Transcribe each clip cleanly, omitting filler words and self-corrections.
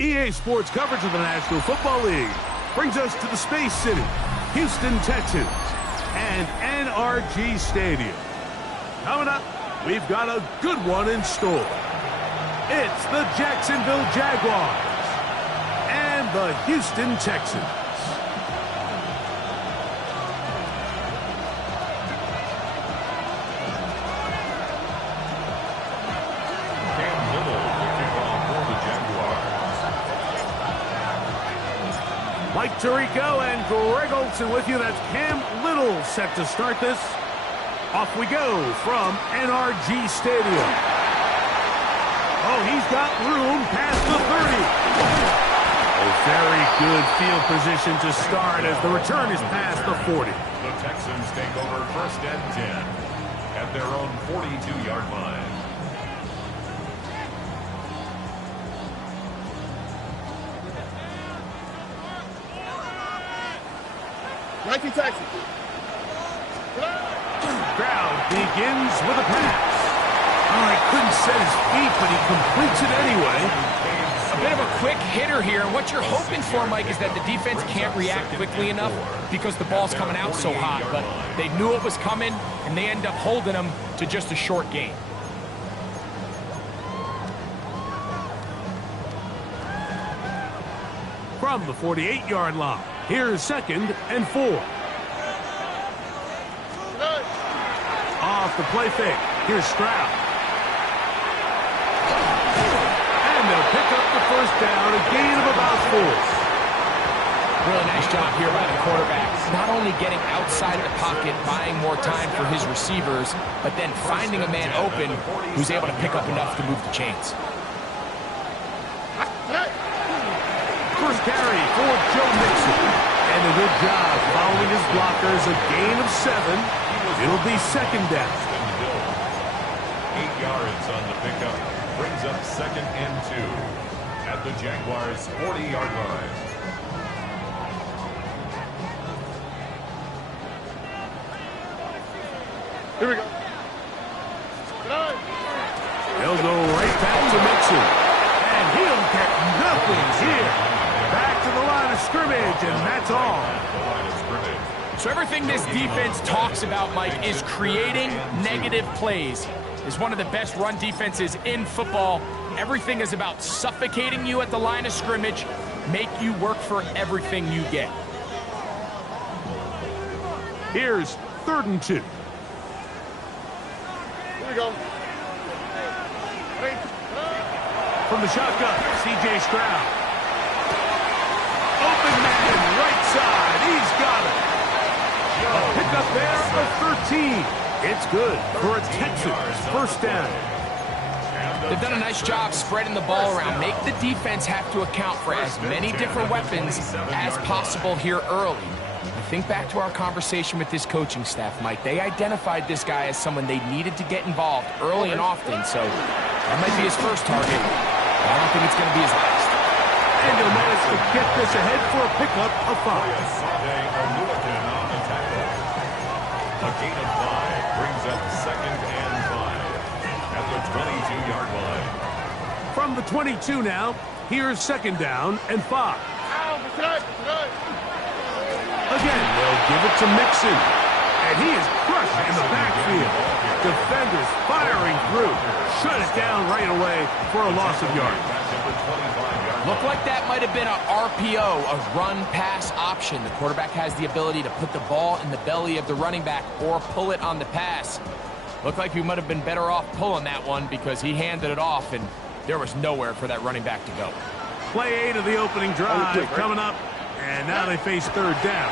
EA Sports coverage of the National Football League brings us to the Space City, Houston Texans, and NRG Stadium. Coming up, we've got a good one in store. It's the Jacksonville Jaguars and the Houston Texans. Mike Tirico and Greg Olsen with you. That's Cam Little set to start this. Off we go from NRG Stadium. Oh, he's got room past the 30. A very good field position to start as the return is past the 40. The Texans take over 1st and 10 at their own 42-yard line. Texas. Crowd begins with a pass. Oh, he couldn't set his feet, but he completes it anyway. A bit of a quick hitter here. And what you're hoping for, Mike, is that the defense can't react quickly enough because the ball's coming out so hot. But they knew it was coming, and they end up holding them to just a short gain. From the 48-yard line, here's 2nd and 4. Off the play fake. Here's Stroud. And they'll pick up the 1st down, a gain of about 4. Really nice job here by the quarterback. Not only getting outside the pocket, buying more time for his receivers, but then finding a man open who's able to pick up enough to move the chains. First carry for Joe Mixon. And a good job following his blockers, a gain of 7. It'll be 2nd down. 8 yards on the pickup. Brings up 2nd and 2 at the Jaguars' 40-yard line. Here we go. They'll go right back to Mixon. And he'll get nothing here. Back to the line of scrimmage, and that's all. So everything this defense talks about, Mike, is creating negative plays. Is one of the best run defenses in football. Everything is about suffocating you at the line of scrimmage, make you work for everything you get. Here's 3rd and 2. Here we go. From the shotgun, C.J. Stroud. Open man, right side. He's got it. A pickup there of 13. It's good for a Texans 1st down. They've done a nice job spreading the ball around. Make the defense have to account for as many different weapons as possible here early. Think back to our conversation with this coaching staff, Mike. They identified this guy as someone they needed to get involved early and often, so that might be his first target. I don't think it's going to be his last. And he'll manage to get this ahead for a pickup of 5. A gain of 5 brings up 2nd and 5 at the 22-yard line. From the 22 now, here's 2nd down and 5. Again, they'll give it to Mixon. And he is crushed in the backfield. Defenders firing through. Shut it down right away for a loss of yards. Looked like that might have been an RPO, a run-pass option. The quarterback has the ability to put the ball in the belly of the running back or pull it on the pass. Looked like he might have been better off pulling that one because he handed it off, and there was nowhere for that running back to go. Play 8 of the opening drive coming up, and now they face 3rd down.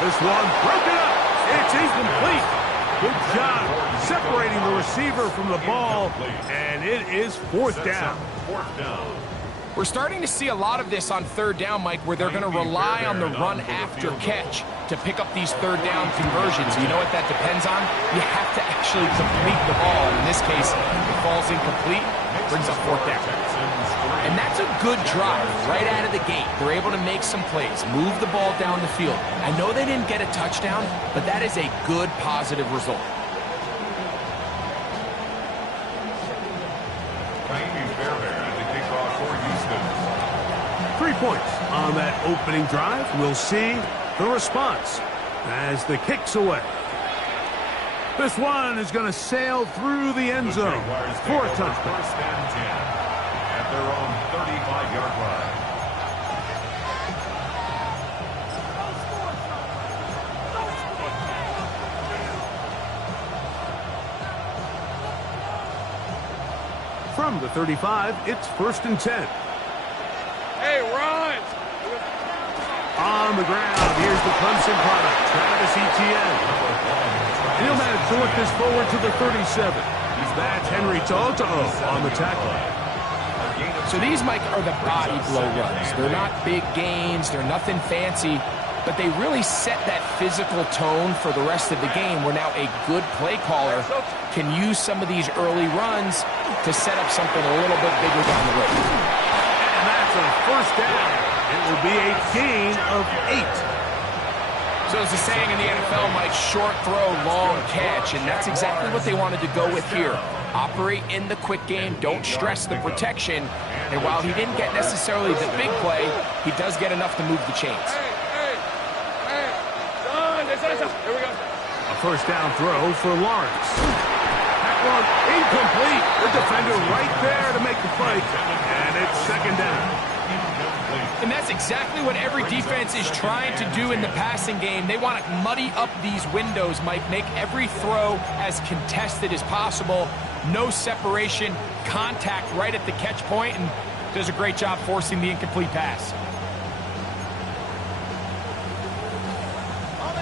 This one broken up. It's incomplete. Good job separating the receiver from the ball, and it is fourth down. We're starting to see a lot of this on third down, Mike, where they're going to rely on the run after catch to pick up these third down conversions. You know what that depends on? You have to actually complete the ball. In this case, it falls incomplete, brings up fourth down. And that's a good drive right out of the gate. They're able to make some plays, move the ball down the field. I know they didn't get a touchdown, but that is a good, positive result. 3 points on that opening drive. We'll see the response as the kick's away. This one is going to sail through the end zone for a touchdown. First and 10 at their own 35-yard line. From the 35, it's first and 10. Hey, Ron! On the ground, here's the Clemson product, Travis Etienne. He'll manage to work this forward to the 37. That's Henry Toto on the tackle. So these, Mike, are the body blow runs. They're not big gains, they're nothing fancy, but they really set that physical tone for the rest of the game where now a good play caller can use some of these early runs to set up something a little bit bigger down the road. And that's a first down. It will be a gain of 8. So as the saying in the NFL, Mike, short throw, long catch, and that's exactly what they wanted to go with here. Operate in the quick game, don't stress the protection, and while he didn't get necessarily the big play, he does get enough to move the chains. Here we go. A first down throw for Lawrence. That one incomplete. The defender right there to make the play, and it's second down. And that's exactly what every defense is trying to do in the passing game. They want to muddy up these windows, Mike, make every throw as contested as possible. No separation, contact right at the catch point, and does a great job forcing the incomplete pass.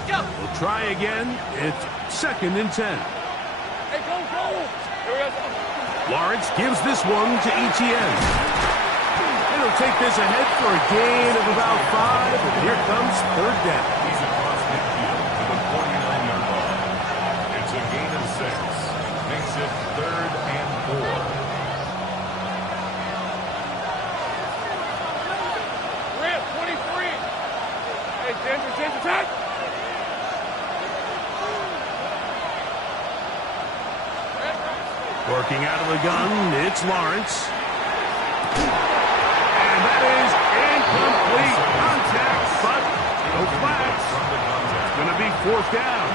We'll try again. It's second and 10. Hey, go! Here we go. Lawrence gives this one to Etienne. He'll take this ahead for a gain of about 5, and here comes third down. He's across midfield to the 49-yard line. It's a gain of 6. Makes it third and 4. We're at 23. Hey, Ginger, attack! Working out of the gun, it's Lawrence. And that is incomplete contact, but no flags. It's going to be fourth down.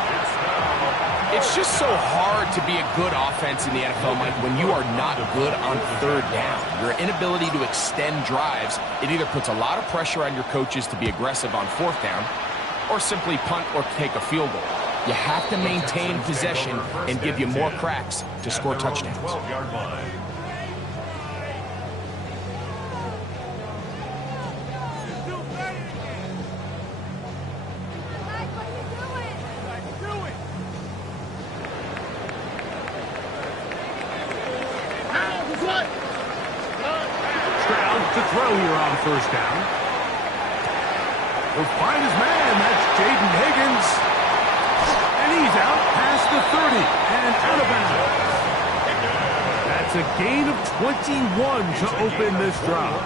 It's just so hard to be a good offense in the NFL, Mike, when you are not good on third down. Your inability to extend drives, it either puts a lot of pressure on your coaches to be aggressive on fourth down or simply punt or take a field goal. You have to maintain possession and give you more cracks to score touchdowns. 12-yard line. To throw here on first down. He'll find his man. That's Jaden Higgins. And he's out past the 30 and out of bounds. That's a gain of 21 to open this drive.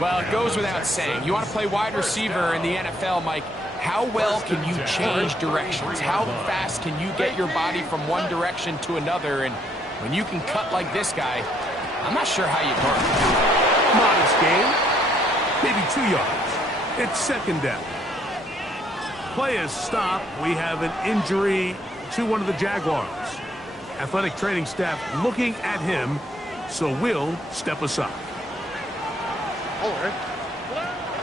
Well, it goes without saying. You want to play wide receiver in the NFL, Mike. How well can you change directions? How fast can you get your body from one direction to another? And when you can cut like this guy, I'm not sure how you work. Modest gain, maybe 2 yards. It's second down. Play is stopped. We have an injury to one of the Jaguars. Athletic training staff looking at him, so we'll step aside. All right.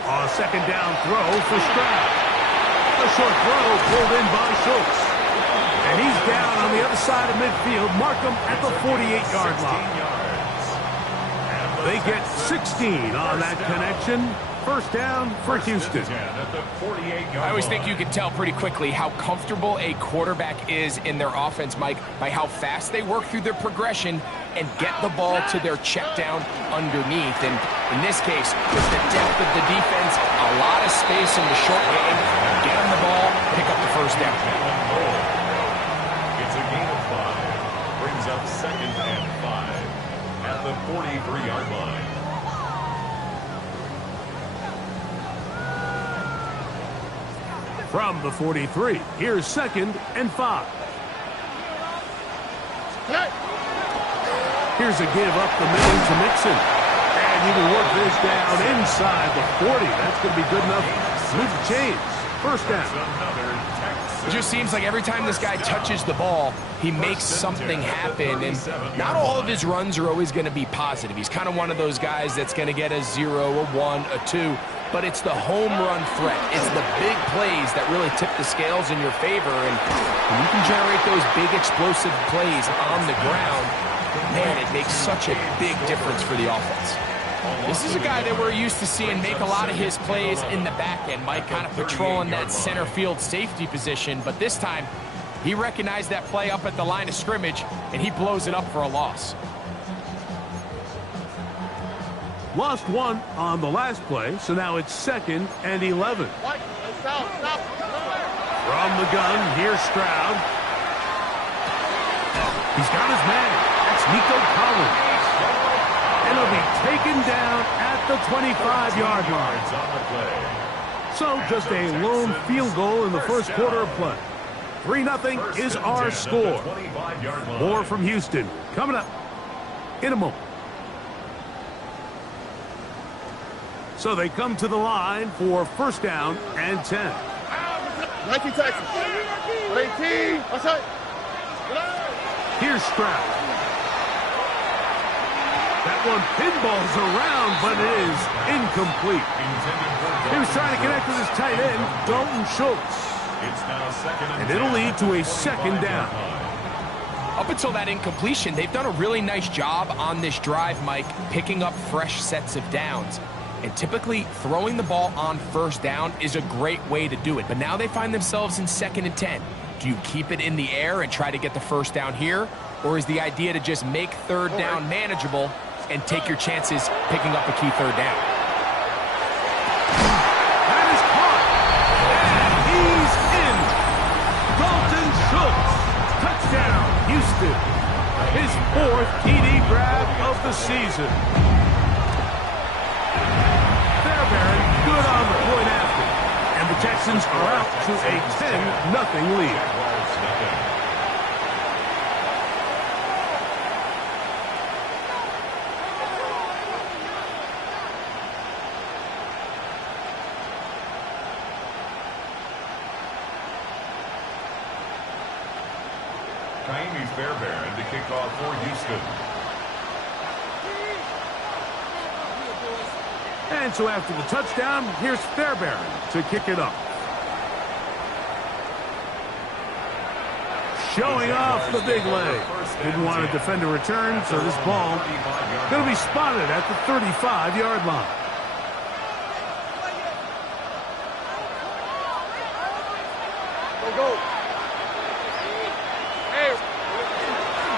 A second down throw for Stroud. A short throw pulled in by Schultz. And he's down on the other side of midfield. Mark him at the 48-yard line. They get 16 on that connection. First down for Houston. I always think you can tell pretty quickly how comfortable a quarterback is in their offense, Mike, by how fast they work through their progression and get the ball to their check down underneath. And in this case, with the depth of the defense, a lot of space in the short game, get them the ball, pick up the first down. It's a gain of 5. Brings up 2nd and 5 at the 43-yard line. From the 43, here's 2nd and 5. Here's a give up the middle to Mixon. And he will work this down inside the 40. That's going to be good enough. Move the chains. First down. It just seems like every time this guy touches the ball, he makes something happen. And not all of his runs are always going to be positive. He's kind of one of those guys that's going to get a 0, a 1, a 2. But it's the home run threat. It's the big plays that really tip the scales in your favor. And when you can generate those big explosive plays on the ground, man, it makes such a big difference for the offense. This is a guy that we're used to seeing make a lot of his plays in the back end. Mike kind of patrolling that center field safety position. But this time, he recognized that play up at the line of scrimmage, and he blows it up for a loss. Lost 1 on the last play, so now it's 2nd and 11. Stop. From the gun, here's Stroud. He's got his man. That's Nico Collins. And he'll be taken down at the 25-yard line. So just a lone field goal in the first quarter of play. 3-0 is our score. More from Houston coming up in a moment. So they come to the line for first down and 10. 19 Texans. 18. Outside. Here's Stroud. That one pinballs around, but it is incomplete. He was trying to connect with his tight end, Dalton Schultz. And it'll lead to a second down. Up until that incompletion, they've done a really nice job on this drive, Mike, picking up fresh sets of downs. And typically, throwing the ball on first down is a great way to do it. But now they find themselves in 2nd and 10. Do you keep it in the air and try to get the first down here? Or is the idea to just make third down manageable and take your chances picking up a key third down? That is caught. And he's in. Dalton Schultz. Touchdown, Houston. His 4th TD grab of the season. Good on the point after. And the Texans are out to a 10-0 lead. Jaime Fairbairn to kick off for Houston. And so after the touchdown, here's Fairbairn to kick it up. Showing off the big leg. Didn't want to defend a return, so this ball going to be spotted at the 35-yard line. Go.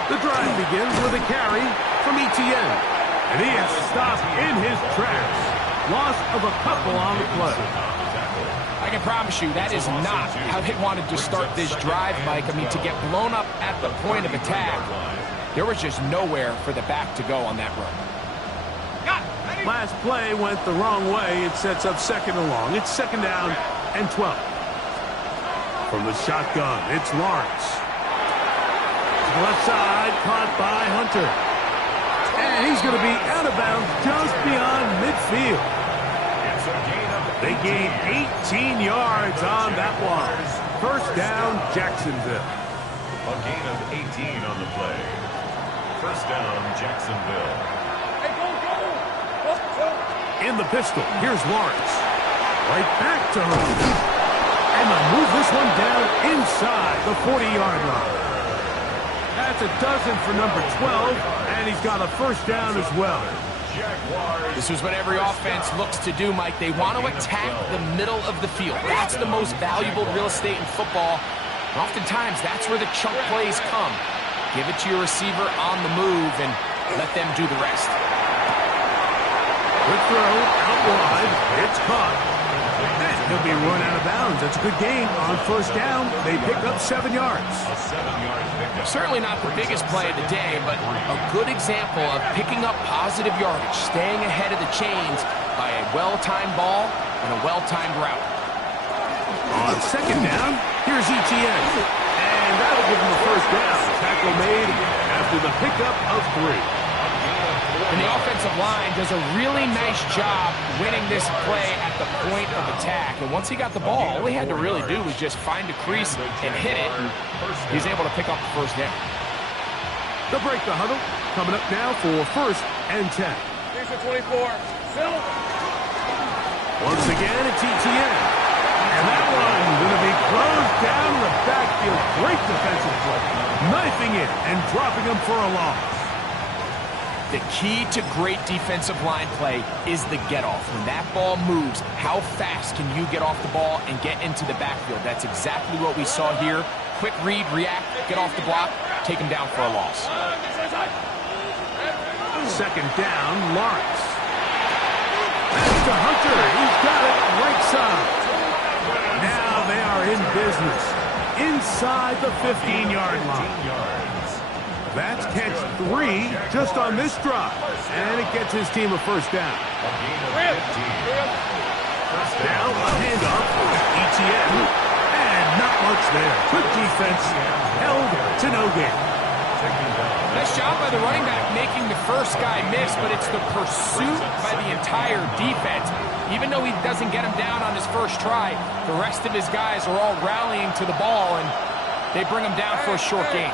The drive begins with a carry from Etienne. And he is stopped in his tracks. Loss of a couple on the play. I can promise you that is not how they wanted to start this drive, Mike. I mean, to get blown up at the point of attack, there was just nowhere for the back to go on that run. Last play went the wrong way. It sets up 2nd and long. It's 2nd down and 12. From the shotgun, it's Lawrence. To the left side, caught by Hunter. And he's going to be out of bounds just beyond midfield. They gain 18 yards on that one. First down, Jacksonville. A gain of 18 on the play. First down, Jacksonville. In the pistol, here's Lawrence. Right back to him. And they'll move this one down inside the 40-yard line. That's a dozen for number 12, and he's got a first down as well. This is what every offense looks to do, Mike. They want to attack the middle of the field. That's the most valuable real estate in football. And oftentimes, that's where the chunk plays come. Give it to your receiver on the move and let them do the rest. Good throw, out wide. It's caught. And he'll be run out of bounds. That's a good gain. On first down, they pick up 7 yards. Certainly not the biggest play of the day, but a good example of picking up positive yardage, staying ahead of the chains by a well-timed ball and a well-timed route. On second down, here's Etienne. And that'll give him the first down. Tackle made after the pickup of 3. And the offensive line does a really nice job winning this play at the point of attack. And once he got the ball, all he had to really do was just find a crease and hit it. And he's able to pick up the first down. They'll break the huddle. Coming up now for 1st and 10. Here's the 24. Silver. Once again, it's Etienne. And that one going to be closed down in the backfield. Great defensive play. Knifing it and dropping him for a loss. The key to great defensive line play is the get-off. When that ball moves, how fast can you get off the ball and get into the backfield? That's exactly what we saw here. Quick read, react, get off the block, take him down for a loss. Second down, Lawrence. That's to Hunter. He's got it right side. Now they are in business inside the 15-yard line. That's catch 3 just on this drive. And it gets his team a first down. Now a handoff. Etienne. And not much there. Good defense. Held to no gain. Nice job by the running back making the first guy miss, but it's the pursuit by the entire defense. Even though he doesn't get him down on his first try, the rest of his guys are all rallying to the ball, and they bring him down for a short gain.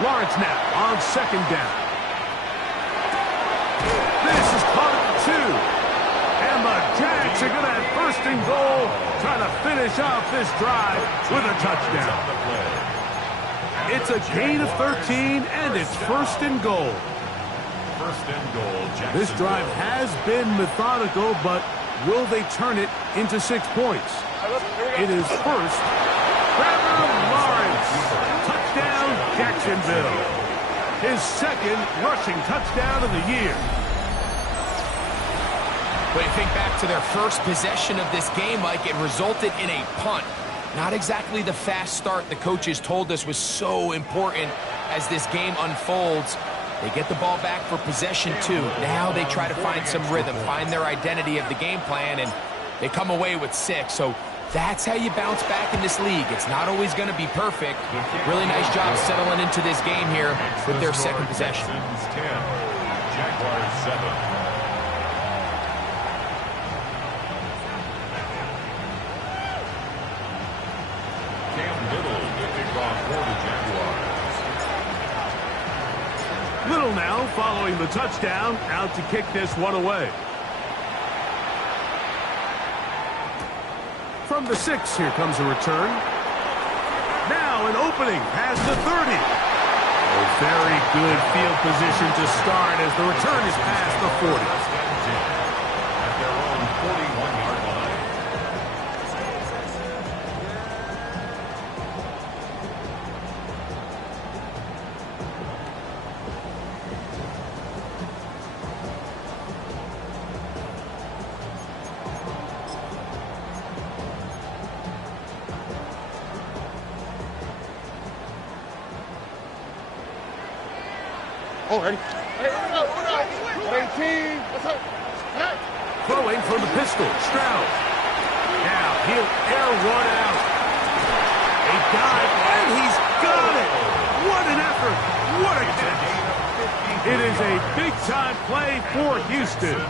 Lawrence now on second down. This is caught at 2. And the Jags are going to have 1st and goal, trying to finish off this drive with a touchdown. It's a gain of 13, and it's 1st and goal. This drive has been methodical, but will they turn it into 6 points? It is first. Trevor Lawrence. Touchdown, Jacksonville. His 2nd rushing touchdown of the year. When you think back to their first possession of this game, Mike, it resulted in a punt. Not exactly the fast start the coaches told us was so important as this game unfolds. They get the ball back for possession 2. Now they try to find some rhythm, find their identity of the game plan, and they come away with 6. So that's how you bounce back in this league. It's not always going to be perfect. Really nice job settling into this game here with their 2nd possession. Texans 10, Jaguars 7. Little now following the touchdown, out to kick this one away. From the 6, here comes a return. Now an opening past the 30. A very good field position to start as the return is past the 40. At their own 41-yard line. Ready? 18. Throwing from the pistol, Stroud. Now he'll air one out. A dive, and he's got it. What an effort. What a catch. It is a big-time play for Houston.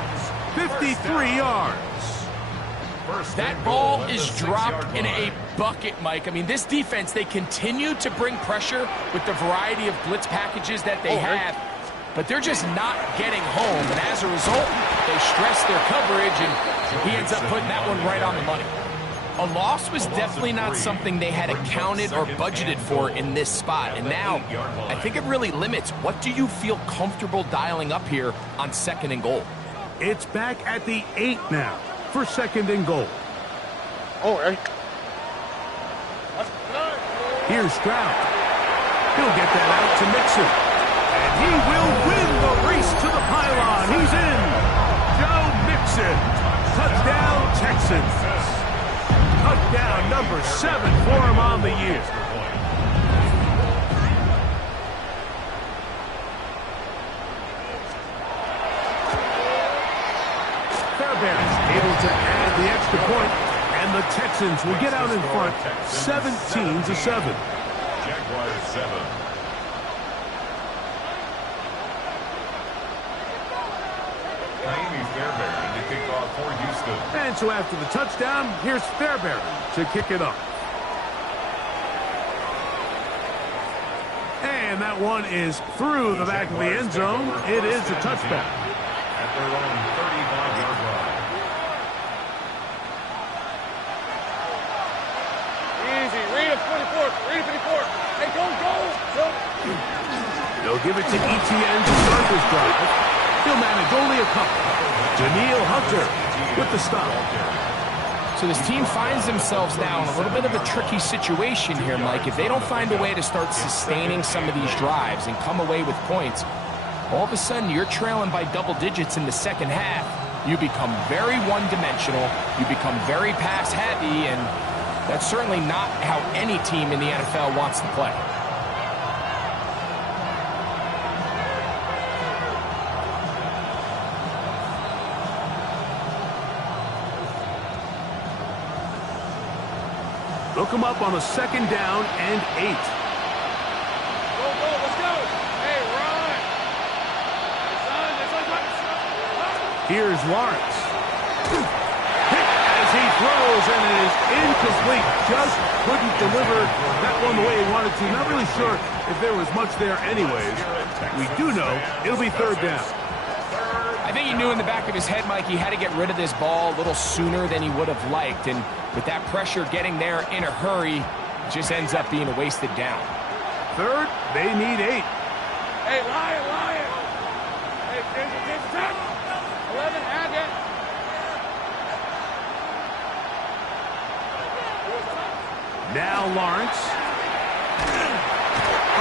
53 yards. That ball is dropped in a bucket, Mike. I mean, this defense, they continue to bring pressure with the variety of blitz packages that they have, but they're just not getting home. And as a result, they stress their coverage, and he ends up putting that one right on the money. A loss was definitely not something they had accounted or budgeted for in this spot. And now, I think it really limits. What do you feel comfortable dialing up here on 2nd and goal? It's back at the 8 now for 2nd and goal. Oh, hey. Here's Stroud. He'll get that out to Mixon. And he will win the race to the pylon. He's in. Joe Mixon. Touchdown, Texans. Touchdown number 7 for him on the year. Fairbairn's able to add the extra point, and the Texans will get out in front 17-7. Jaguars 7. Fairbairn to kick off for Houston. And so after the touchdown, here's Fairbairn to kick it off. And that one is through the back of the end zone. It is a touchback. At their own 35-yard line. Easy. Read it, 24. Read it, 54. Hey, go. They'll give it to ETN to start this drive. He'll manage only a couple. Daniil Hunter with the stop. So this team finds themselves now in a little bit of a tricky situation here, Mike. If they don't find a way to start sustaining some of these drives and come away with points, all of a sudden you're trailing by double digits in the second half. You become very one-dimensional. You become very pass-heavy, and that's certainly not how any team in the NFL wants to play. They'll come up on a 2nd down and 8. Go, let's go. Hey, run. Here's Lawrence. Hit as he throws, and it is incomplete. Just couldn't deliver that one the way he wanted to. Not really sure if there was much there anyways. We do know it'll be 3rd down. I think he knew in the back of his head, Mike, he had to get rid of this ball a little sooner than he would have liked. And with that pressure getting there in a hurry, it just ends up being a wasted down. 3rd, they need 8. Hey, Lion. Hey, 10, 11, add that. Now Lawrence.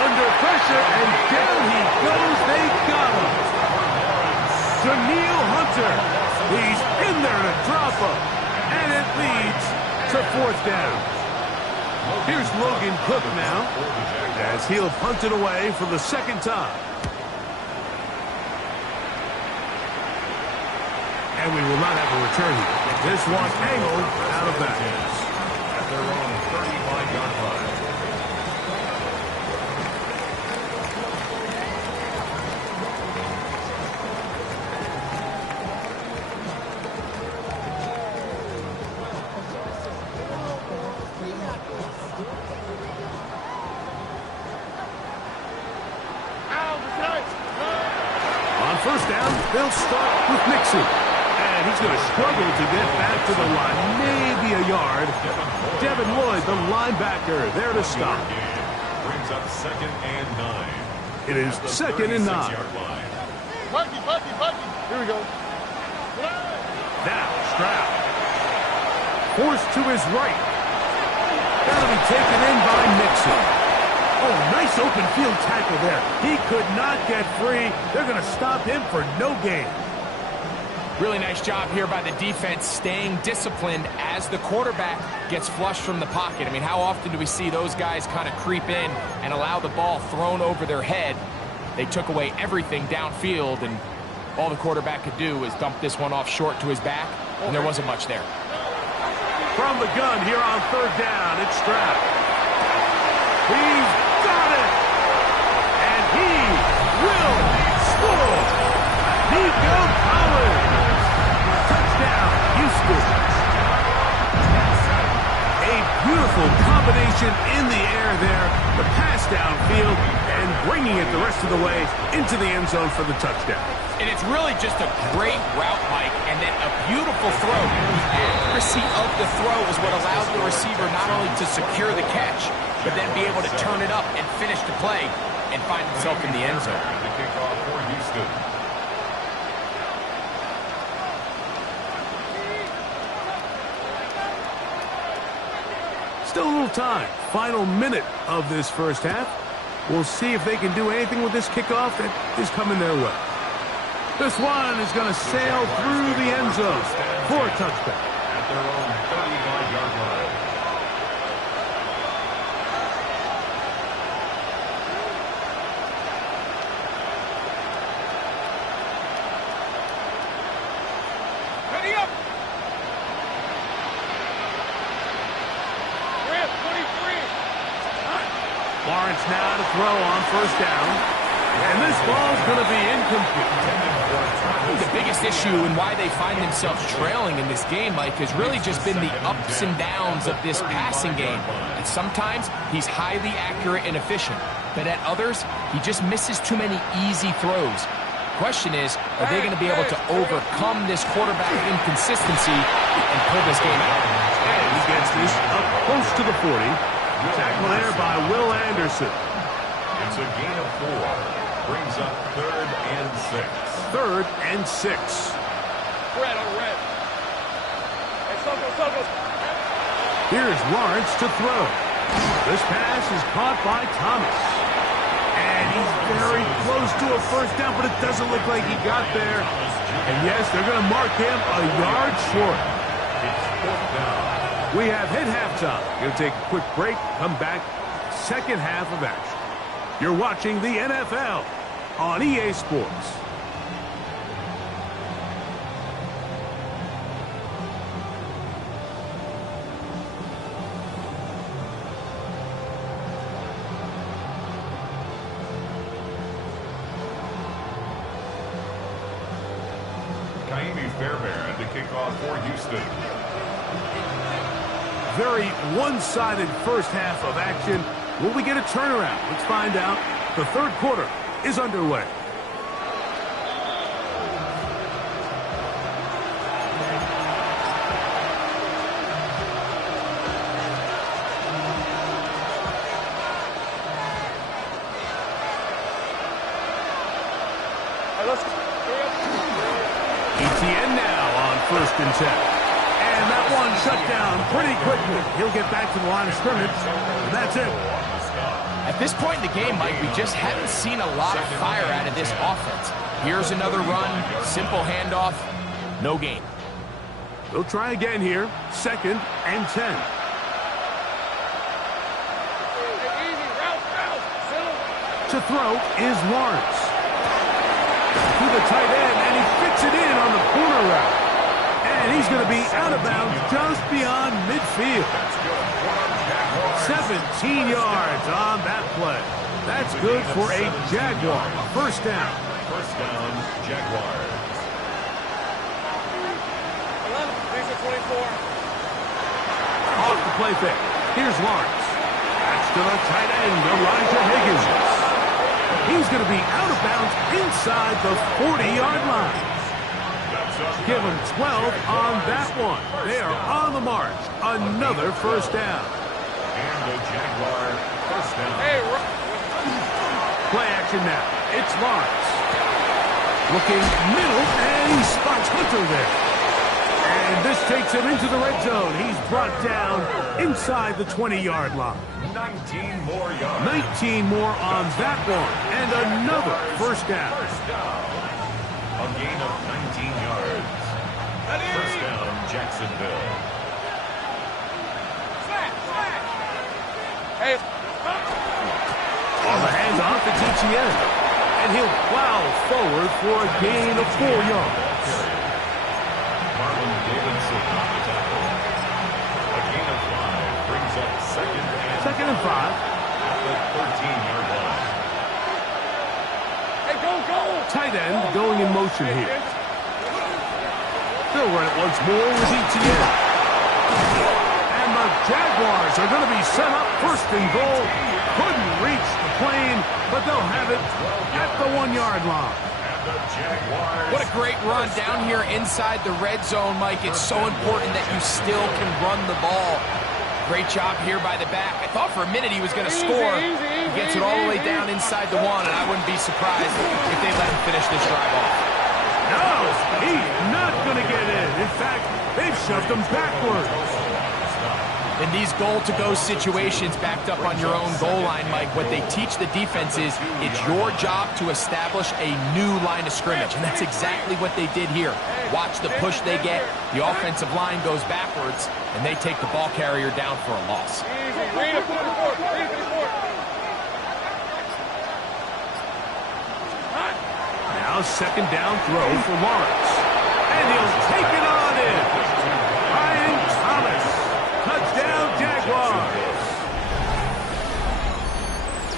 Under pressure, and down he goes. They got him. Daniil Hunter. He's in there to drop him. And it leads to 4th down. Here's Logan Cook now, as he'll punt it away for the 2nd time. And we will not have a return here. This one angled out of bounds. At their own 35-yard line. On 1st down, they'll start with Mixon. And he's going to struggle to get back to the line, maybe a yard. Devin Lloyd, the linebacker, there to stop. Brings up 2nd and 9. It is 2nd and 9. Bucky. Here we go. Now, Stroud. Forced to his right. That'll be taken in by Mixon. Oh, nice open field tackle there. He could not get free. They're going to stop him for no gain. Really nice job here by the defense staying disciplined as the quarterback gets flushed from the pocket. I mean, how often do we see those guys kind of creep in and allow the ball thrown over their head? They took away everything downfield, and all the quarterback could do was dump this one off short to his back, and there wasn't much there. From the gun here on 3rd down, it's Stroud. He's got it! And he will score! Nico Collins! Touchdown, Houston! A beautiful combination in the air there. The pass downfield, and bringing it the rest of the way into the end zone for the touchdown. And it's really just a great route, Mike, and then a beautiful throw. The accuracy of the throw is what allows the receiver not only to secure the catch, but then be able to turn it up and finish the play and find himself in the end zone. The kickoff for Houston. Still a little time. Final minute of this first half. We'll see if they can do anything with this kickoff that is coming their way. This one is going to sail through the end zone for a touchback. At their own 35-yard line. Ready up. Rip, 23. Lawrence now to throw on first down. And this ball's going to be incomplete. The biggest issue and why they find themselves trailing in this game, Mike, has really just been the ups and downs of this passing game. And sometimes he's highly accurate and efficient, but at others, he just misses too many easy throws. Question is, are they going to be able to overcome this quarterback inconsistency and pull this game out? And he gets this up close to the 40. Tackle there by Will Anderson. It's a gain of 4. Brings up 3rd and 6. 3rd and 6. Red on red. Hey, Soko. Here's Lawrence to throw. This pass is caught by Thomas. And he's very close to a first down, but it doesn't look like he got there. And yes, they're going to mark him a yard short. It's 4th down. We have hit halftime. Going to take a quick break, come back, second half of action. You're watching the NFL on EA Sports. Fairbairn to kick off for Houston. Very one-sided first half of action. Will we get a turnaround? Let's find out. The third quarter is underway. ETN now on 1st and 10. And that one shut down pretty quickly. He'll get back to the line of scrimmage, and that's it. At this point in the game, Mike, we just haven't seen a lot of fire out of this offense. Here's another run, simple handoff, no gain. They'll try again here, 2nd and 10. To throw is Lawrence. To the tight end, and he fits it in on the corner route. And he's going to be out of bounds just beyond midfield. 17 yards on that play. That's good for a Jaguar. First down. First down, Jaguars. 24. Off the play fake. Here's Lawrence. That's to the tight end, Elijah Higgins. He's going to be out of bounds inside the 40-yard line. Give him 12 on that one. They are on the march. Another first down. And the Jaguar first down. Hey, Play action now. It's Lawrence. Looking middle, and he spots Hunter there. And this takes him into the red zone. He's brought down inside the 20-yard line. 19 more yards. 19 more on that one. And another first down. First down. A gain of 19 yards. First down, Jacksonville. Hey. On the handoff, it's ETN. And he'll plow forward for a gain of 4 yards. Marlon Davidson on the tackle. A gain of 5 brings up second and 5. At the 13-yard line. Hey, go! Tight end going in motion here. They'll run it once more with ETN. And the Jaguars are going to be set up 1st and goal. Couldn't reach the plane, but they'll have it at the 1-yard line. What a great run down here inside the red zone, Mike. It's so important that you still can run the ball. Great job here by the back. I thought for a minute he was going to score. He gets it all the way down inside the 1, and I wouldn't be surprised if they let him finish this drive off. No, he's not going to get in. In fact, they've shoved him backwards. In these goal-to-go situations backed up on your own goal line, Mike, what they teach the defense is it's your job to establish a new line of scrimmage, and that's exactly what they did here. Watch the push they get. The offensive line goes backwards, and they take the ball carrier down for a loss. Now second down throw for Lawrence. And he'll take it on in. Ryan Thomas. Touchdown, Jaguars.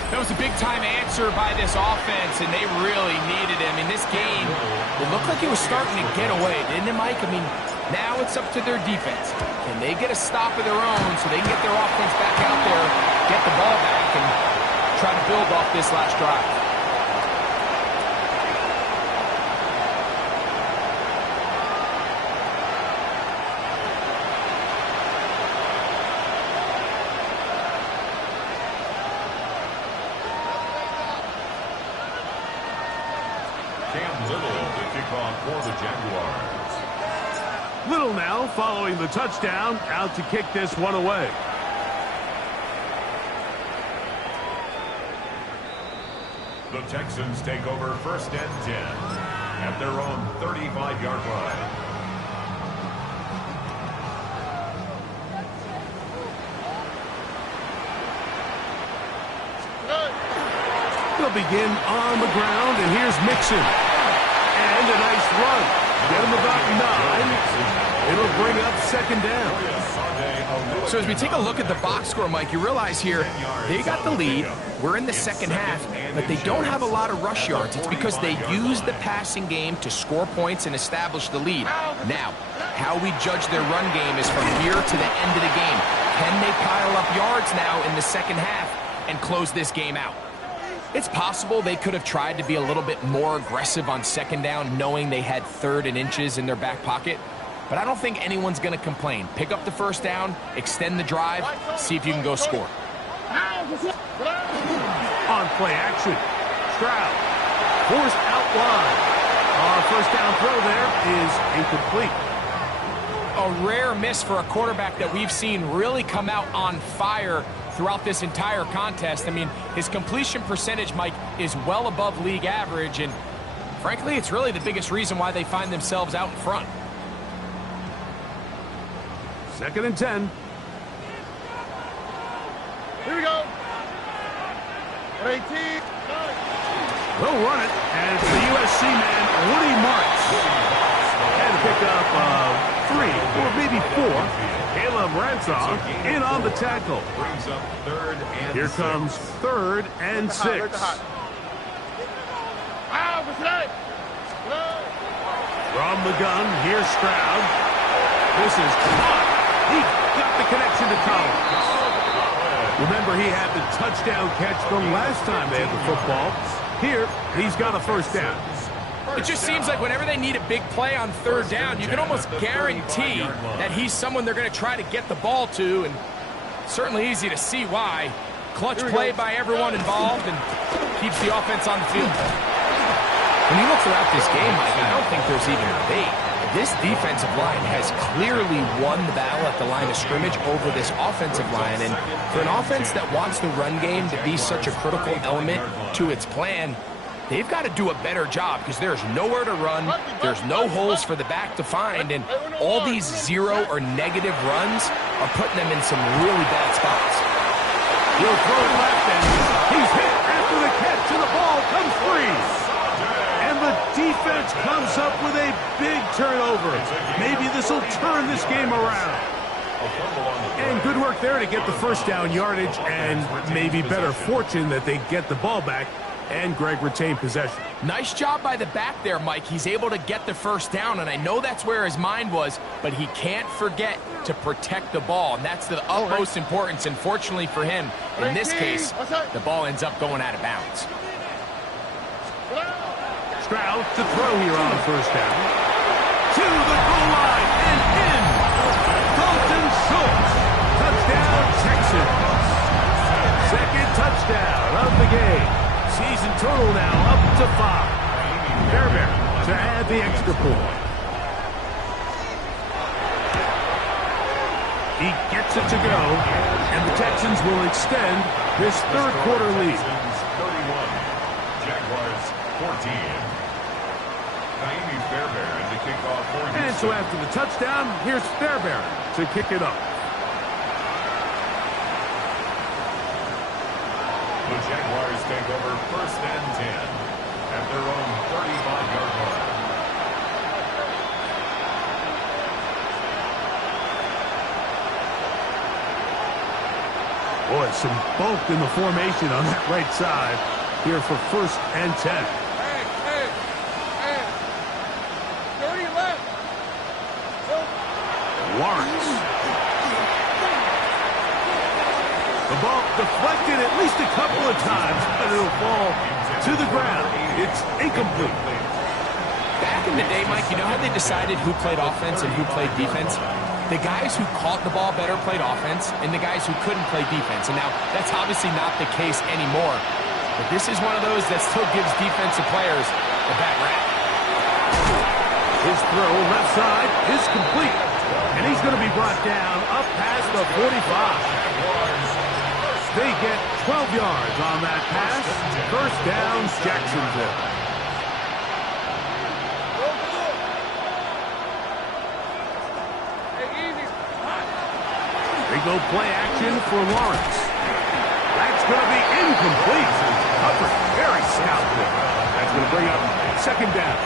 That was a big-time answer by this offense, and they really needed it. I mean, this game, it looked like it was starting to get away, didn't it, Mike? I mean, now it's up to their defense. Can they get a stop of their own so they can get their offense back out there, get the ball back, and try to build off this last drive? For the Jaguars. Little now following the touchdown, out to kick this one away. The Texans take over 1st and 10 at their own 35-yard line. They'll begin on the ground, and here's Mixon. And a nice run. Get him about 9. It'll bring up second down. So as we take a look at the box score, Mike, you realize here they got the lead. We're in the second half, but they don't have a lot of rush yards. It's because they use the passing game to score points and establish the lead. Now, how we judge their run game is from here to the end of the game. Can they pile up yards now in the second half and close this game out? It's possible they could have tried to be a little bit more aggressive on second down, knowing they had 3rd and inches in their back pocket. But I don't think anyone's going to complain. Pick up the first down, extend the drive, see if you can go score. On play action. Stroud. Forced out wide. First down throw there is incomplete. A rare miss for a quarterback that we've seen really come out on fire throughout this entire contest. I mean, his completion percentage, Mike, is well above league average, and frankly, it's really the biggest reason why they find themselves out in front. 2nd and 10. Here we go. 18. They'll run it, and it's the USC man, Woody Marks. And pick up 3 or maybe 4. Caleb Ransom in on the tackle. Brings up 3rd and Here 6. comes 3rd and 6. From the gun, here's Stroud. This is caught. He got the connection to Collins. Remember, he had the touchdown catch the last time they had the football. Here, he's got a first down. It just seems like whenever they need a big play on 3rd down, you can almost guarantee that he's someone they're going to try to get the ball to, and certainly easy to see why. Clutch play by everyone involved and keeps the offense on the field. When you look throughout this game, Mike, I don't think there's even a debate. This defensive line has clearly won the battle at the line of scrimmage over this offensive line, and for an offense that wants the run game to be such a critical element to its plan, they've got to do a better job because there's nowhere to run, there's no holes for the back to find, and all these 0 or negative runs are putting them in some really bad spots. He'll throw it left, and he's hit after the catch, and the ball comes free. And the defense comes up with a big turnover. Maybe this will turn this game around. And good work there to get the first down yardage, and maybe better fortune that they get the ball back and Greg retained possession. Nice job by the back there, Mike. He's able to get the first down, and I know that's where his mind was, but he can't forget to protect the ball, and that's the utmost importance. Unfortunately for him, in this case, the ball ends up going out of bounds. Stroud to throw here on first down. To the goal line and in. Dalton Schultz. Touchdown, Texans. Second touchdown of the game. Season total now up to 5. Fairbairn to add the extra point. He gets it to go, and the Texans will extend this third quarter lead. 31, Jaguars 14. Fairbairn to kick off for Houston. And so after the touchdown, here's Fairbairn to kick it up. The Jaguars take over first and 10 at their own 35-yard line. Boy, some bulk in the formation on that right side here for first and 10. Lawrence. The ball deflected at least a couple of times, but it'll fall to the ground. It's incomplete. Back in the day, Mike, you know how they decided who played offense and who played defense? The guys who caught the ball better played offense, and the guys who couldn't play defense. And now, that's obviously not the case anymore. But this is one of those that still gives defensive players a bad rap. His throw left side is complete. And he's going to be brought down up past the 45. They get 12 yards on that pass. First down, Jacksonville. They go play action for Lawrence. That's going to be incomplete. Hubbard, very stout there. That's going to bring up second down.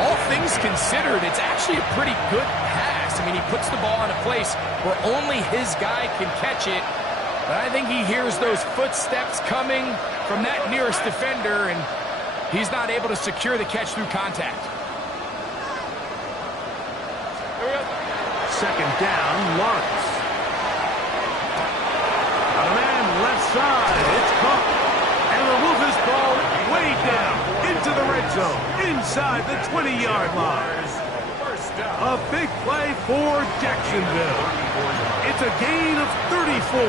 All things considered, it's actually a pretty good pass. I mean, he puts the ball in a place where only his guy can catch it. But I think he hears those footsteps coming from that nearest defender, and he's not able to secure the catch through contact. Second down, Lawrence. Got a man left side. It's caught. And they'll move this ball way down into the red zone, inside the 20-yard line. A big play for Jacksonville. It's a gain of 34.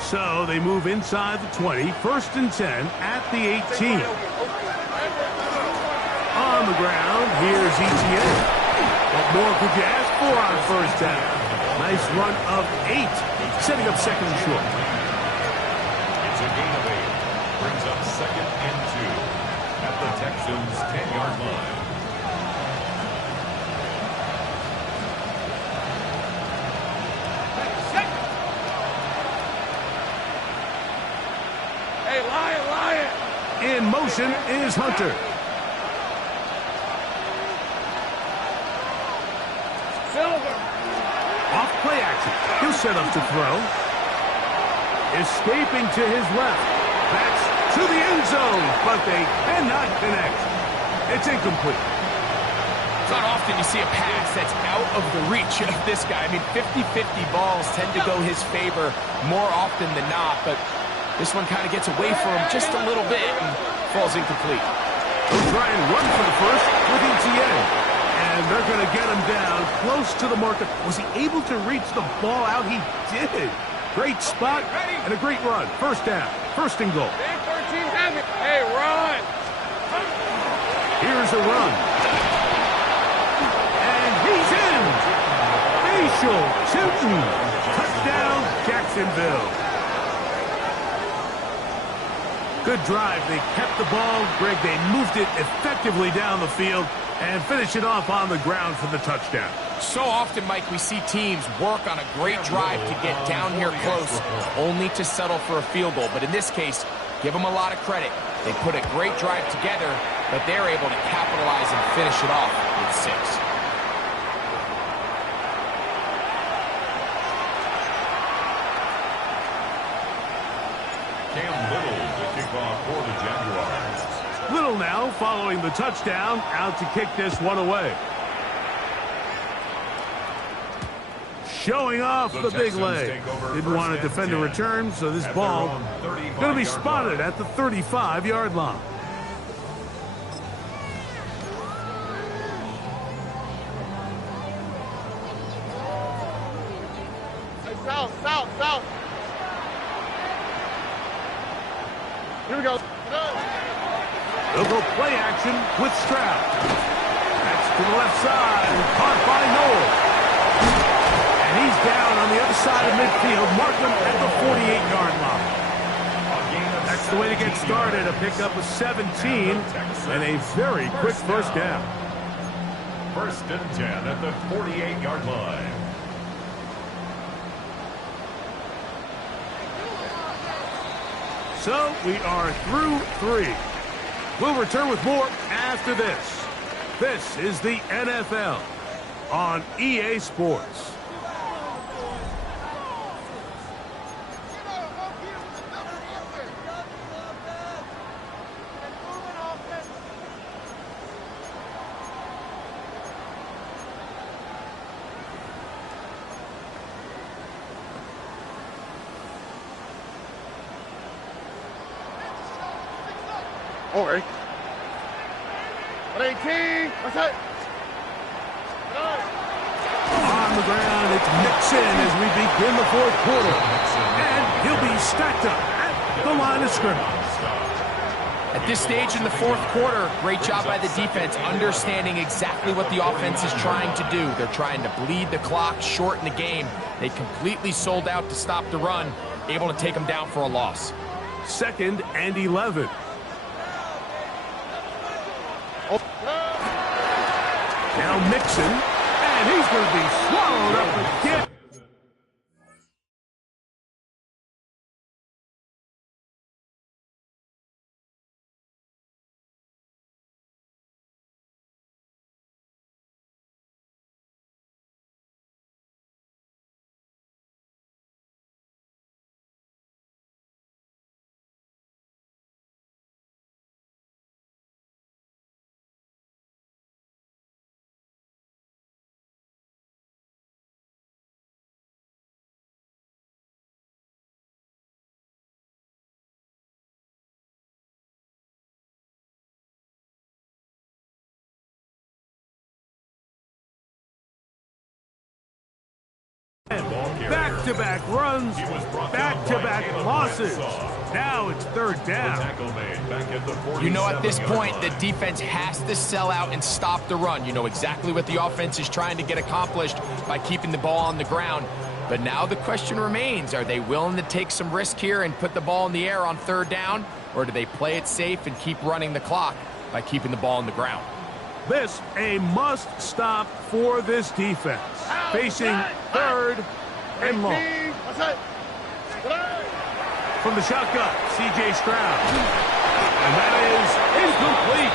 So they move inside the 20, first and 10 at the 18. On the ground, here's ETN. What more could you ask for on first down? Nice run of 8, setting up second and short. It's a gain of 8. Brings up second and 2 at the Texans' 10-yard line. Hey, Lion! In motion is Hunter. Off play action. He'll set up to throw. Escaping to his left. That's to the end zone, but they cannot connect. It's incomplete. It's not often you see a pass that's out of the reach of this guy. I mean, 50-50 balls tend to go his favor more often than not, but this one kind of gets away from him just a little bit and falls incomplete. He'll try and run for the first with ETN. And they're going to get him down close to the marker. Was he able to reach the ball out? He did. Great spot and a great run. First down. First and goal. Hey, run! Here's a run. And he's in. Facial shooting. Touchdown, Jacksonville. Good drive. They kept the ball. Greg, they moved it effectively down the field and finish it off on the ground for the touchdown. So often, Mike, we see teams work on a great drive to get down here close, only to settle for a field goal. But in this case, give them a lot of credit. They put a great drive together, but they're able to capitalize and finish it off with 6. kickoff for the Jaguars. Little now following the touchdown, out to kick this one away. Showing off the big leg. Didn't want to defend a return, so this ball going to be spotted at the 35-yard line. South. Here we go. They'll go play action with Stroud. That's to the left side, caught by Noel. And he's down on the other side of midfield. Mark him at the 48-yard line. That's the way to get started. A pickup of 17 and a very quick first down. First and 10 at the 48-yard line. So we are through 3. We'll return with more after this. This is the NFL on EA Sports. Over. 18. What's that? On the ground, it's Mixon as we begin the fourth quarter. And he'll be stacked up at the line of scrimmage. At this stage in the fourth quarter, great job by the defense understanding exactly what the offense is trying to do. They're trying to bleed the clock, shorten the game. They completely sold out to stop the run, able to take them down for a loss. 2nd and 11. Now Mixon, and he's going to be swallowed up again. Back-to-back runs, back-to-back losses. Now it's 3rd down. You know, at this point, the defense has to sell out and stop the run. You know exactly what the offense is trying to get accomplished by keeping the ball on the ground. But now the question remains, are they willing to take some risk here and put the ball in the air on 3rd down? Or do they play it safe and keep running the clock by keeping the ball on the ground? This a must-stop for this defense. Facing 3rd and long. From the shotgun, C.J. Stroud. And that is incomplete.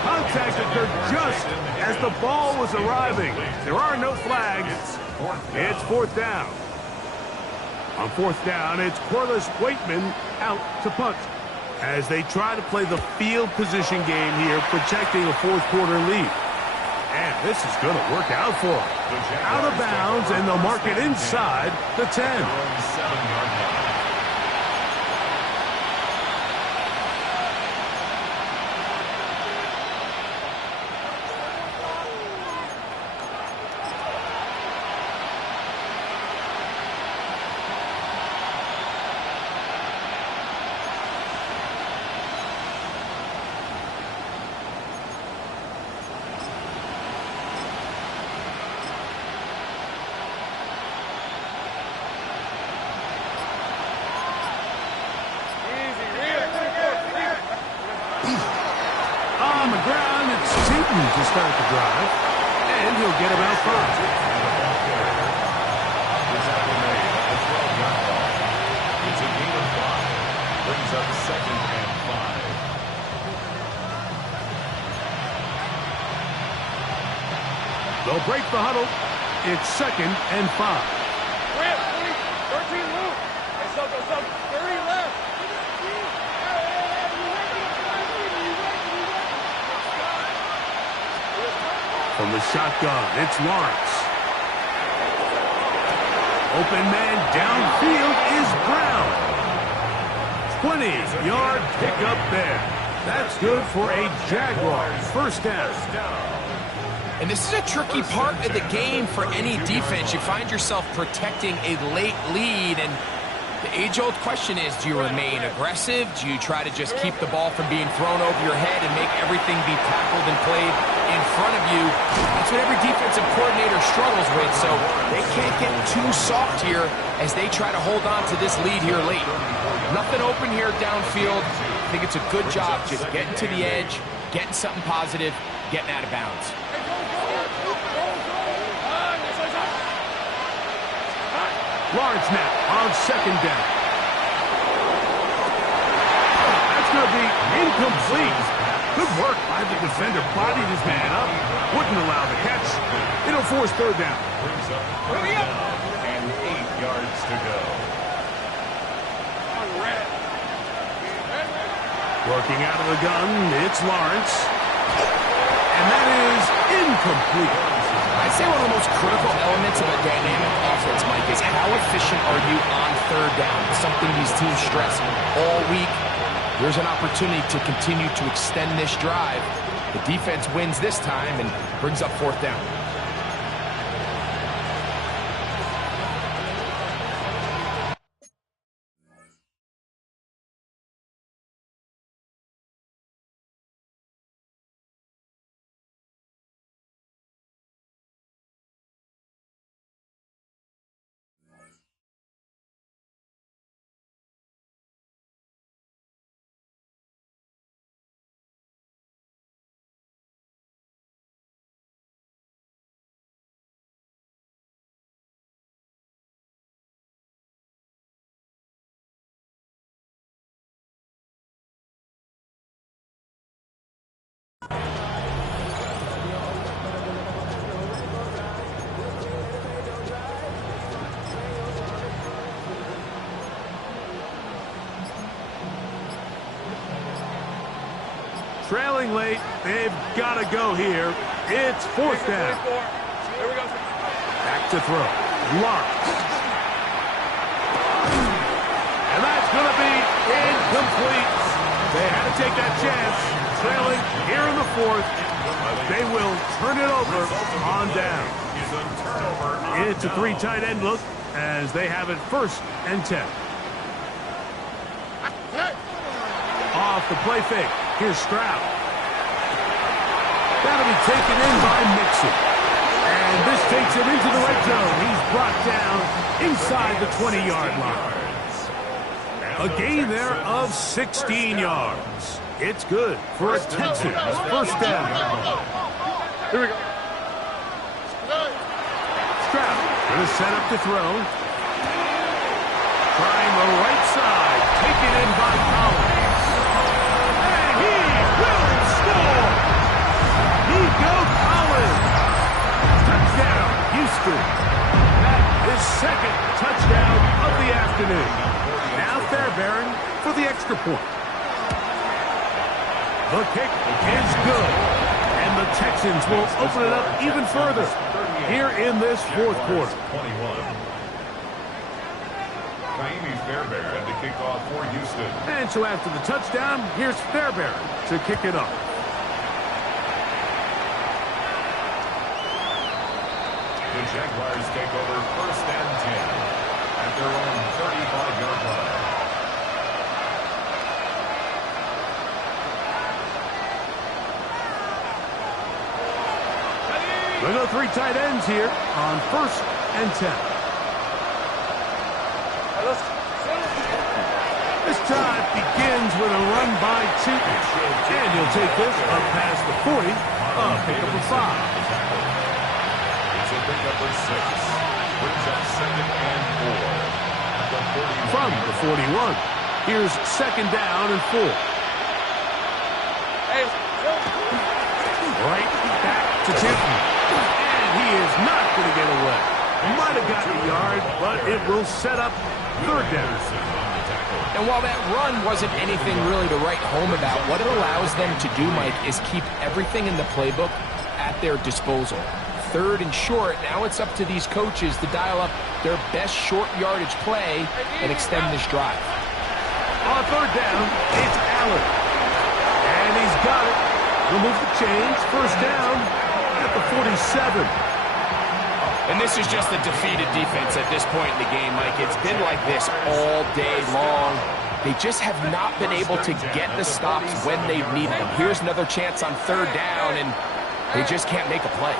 Contact occurred just as the ball was arriving. There are no flags. It's 4th down. On 4th down, it's Corliss Waitman out to punt as they try to play the field position game here, protecting a fourth quarter lead. And this is going to work out for them. Out of bounds, and they'll mark it inside the 10. 7-yard line. On the ground, it's Seaton to start the drive, and he'll get about 5. It's a gain of 5. Brings up 2nd and 5. They'll break the huddle. It's 2nd and 5. 13 move. Hey, 30 left. From the shotgun, it's Lawrence. Open man downfield is Brown. 20-yard pickup there. That's good for a Jaguars first down. And this is a tricky part of the game for any defense. You find yourself protecting a late lead, and the age-old question is, do you remain aggressive? Do you try to just keep the ball from being thrown over your head and make everything be tackled and played in front of you? That's what every defensive coordinator struggles with, so they can't get too soft here as they try to hold on to this lead here late. Nothing open here downfield. I think it's a good job just getting to the edge, getting something positive, getting out of bounds. Lawrence now on second down. That's going to be incomplete. Good work by the defender. Bodied his man up. Wouldn't allow the catch. It'll force third down. Brings up third down and 8 yards to go. Working out of the gun, it's Lawrence. And that is incomplete. I'd say one of the most critical elements of a dynamic offense, Mike, is how efficient are you on third down? It's something these teams stress all week. There's an opportunity to continue to extend this drive. The defense wins this time and brings up fourth down. Trailing late, they've got to go here. It's fourth down. Here we go. Back to throw. Lawrence. And that's going to be incomplete. They had to take that chance. Trailing here in the fourth. They will turn it over on down. It's a three tight end look as they have it first and 10. Off the play fake. Here's Stroud. That'll be taken in by Mixon. And this takes him into the red zone. He's brought down inside the 20-yard line. A gain there of 16 yards. It's good for a Texans first down. Here we go. Stroud going to set up to throw. Trying the right side. Taken in by Collins. Nico Collins. Touchdown, Houston. That is second touchdown of the afternoon. Now Fairbairn for the extra point. The kick is good. And the Texans will open it up even further here in this fourth quarter. Fairbairn to kick off for Houston. And so after the touchdown, here's Fairbairn to kick it off. The Jaguars take over first and 10 at their own 35-yard line. We'll go three tight ends here on first and 10. This time begins with a run by two. And he'll take this up past the 40. Pickup of 5. It's a pickup of 6. Brings up second and 4. From the 41. Here's second down and 4. Right back to Tiffany. And he is not going to get away. Might have gotten a yard, but it will set up third down. And while that run wasn't anything really to write home about, what it allows them to do, Mike, is keep everything in the playbook at their disposal. 3rd and short, now it's up to these coaches to dial up their best short yardage play and extend this drive. On 3rd down, it's Allen. And he's got it. Remove the chains. 1st down at the 47. And this is just a defeated defense at this point in the game, Mike. It's been like this all day long. They just have not been able to get the stops when they've needed them. Here's another chance on 3rd down, and they just can't make a play.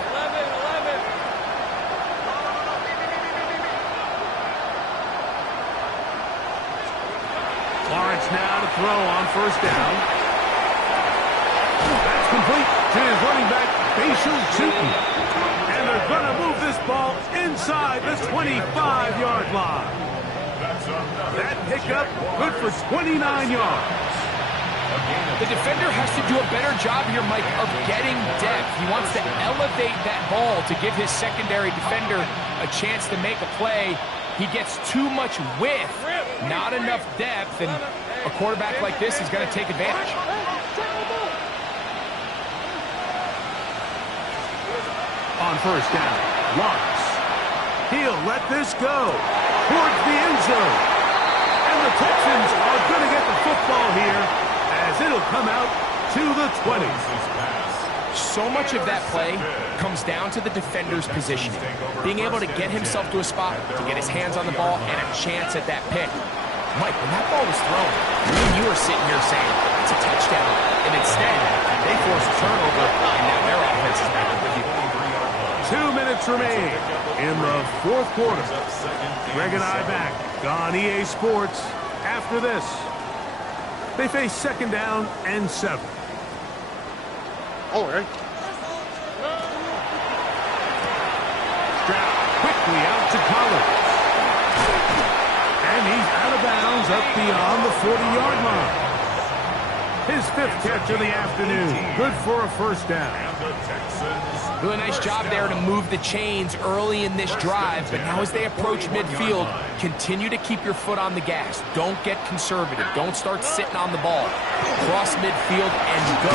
Lawrence now to throw on 1st down. That's complete to his running back, Basil Chuton. And they're going to move this ball inside the 25-yard line. That pickup good for 29 yards. The defender has to do a better job here, Mike, of getting depth. He wants to elevate that ball to give his secondary defender a chance to make a play. He gets too much width, not enough depth, and a quarterback like this is going to take advantage. On 1st down, Lawrence. He'll let this go towards the end zone. And the Texans are going to get the football here as it'll come out to the 20. So much of that play comes down to the defender's positioning. Being able to get himself to a spot, to get his hands on the ball, and a chance at that pick. Mike, when that ball was thrown, me and you were sitting here saying, it's a touchdown. And instead, they forced a turnover, and now their offense is back with you. 2 minutes remain in the 4th quarter. Greg and I back on EA Sports after this. They face 2nd down and 7. All right. Stroud quickly out to Collins. And he's out of bounds up beyond the 40-yard line. His 5th catch of the afternoon. Good for a 1st down. Really nice job there to move the chains early in this drive, but now as they approach midfield, continue to keep your foot on the gas. Don't get conservative. Don't start sitting on the ball. Cross midfield and go.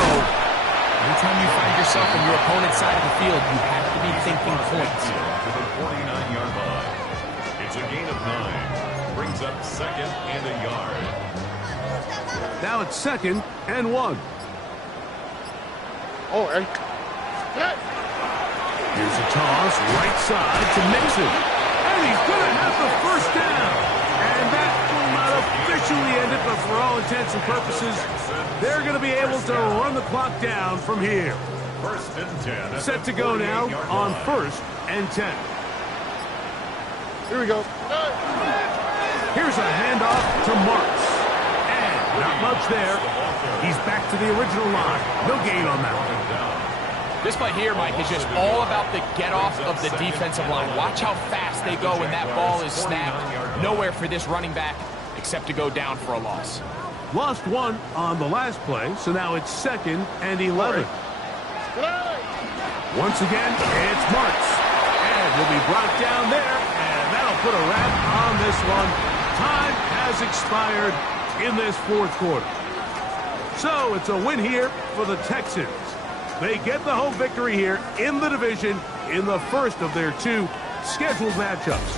Anytime you find yourself on your opponent's side of the field, you have to be thinking points. To the 49-yard line. It's a gain of 9. Brings up 2nd and a yard. Now it's 2nd and 1. All right. Here's a toss, right side to Mixon. And he's going to have the 1st down. And that will not officially end it, but for all intents and purposes, they're going to be able to run the clock down from here. 1st and 10. Set to go now on 1st and 10. Here we go. Here's a handoff to Marks. And not much there. He's back to the original line. No gain on that one. This play here, Mike, is just all about the get-off of the defensive line. Watch how fast they go when that ball is snapped. Nowhere for this running back except to go down for a loss. Lost 1 on the last play, so now it's 2nd and 11. Once again, it's Marks. And he'll be brought down there, and that'll put a wrap on this one. Time has expired in this 4th quarter. So it's a win here for the Texans. They get the home victory here in the division in the first of their 2 scheduled matchups.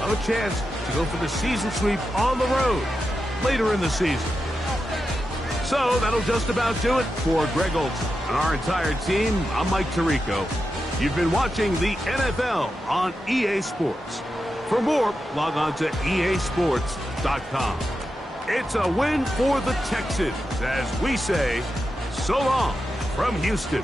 No chance to go for the season sweep on the road later in the season. So that'll just about do it for Greg Olson and our entire team. I'm Mike Tirico. You've been watching the NFL on EA Sports. For more, log on to easports.com. It's a win for the Texans as we say so long from Houston.